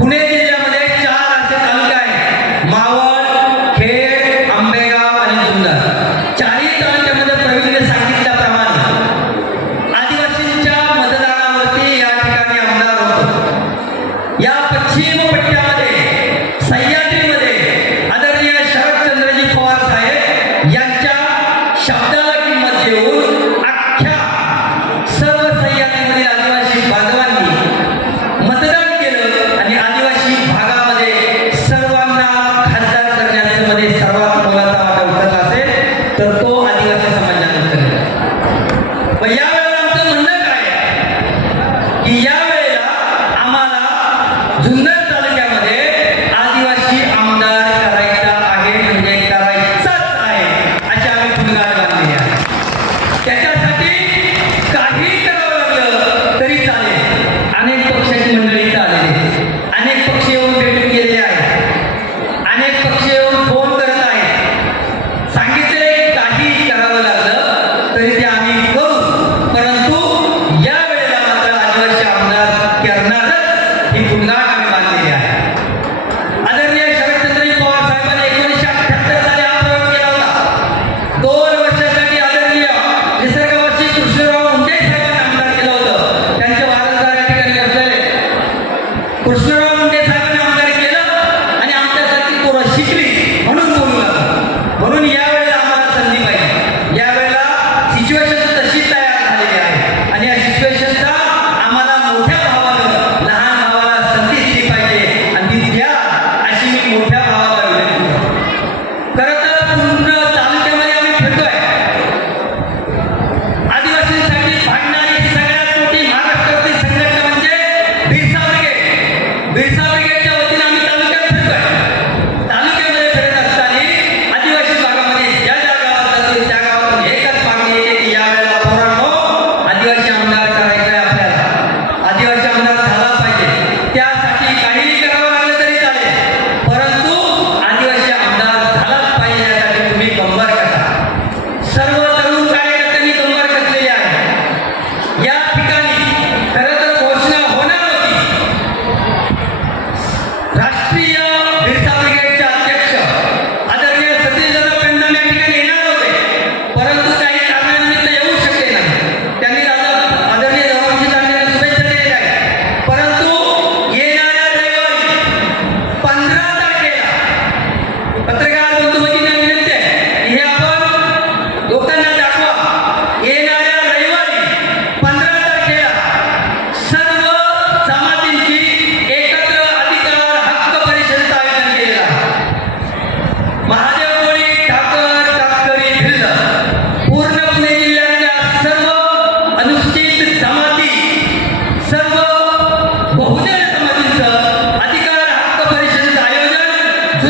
புனேயில் ಮರ್ಯಾದೆ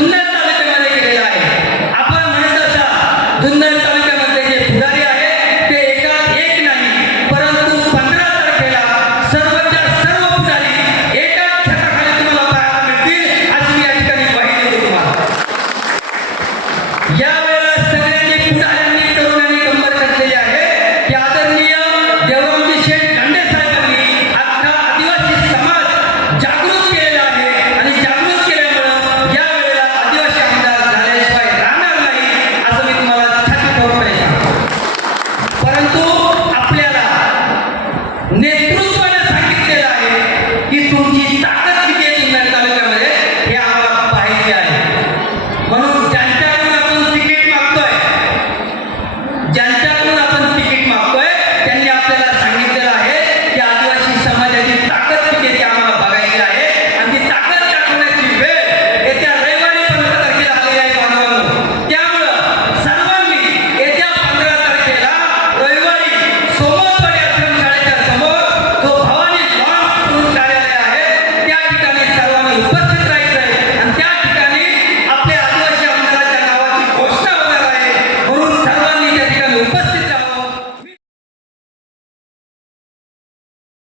பின்னர்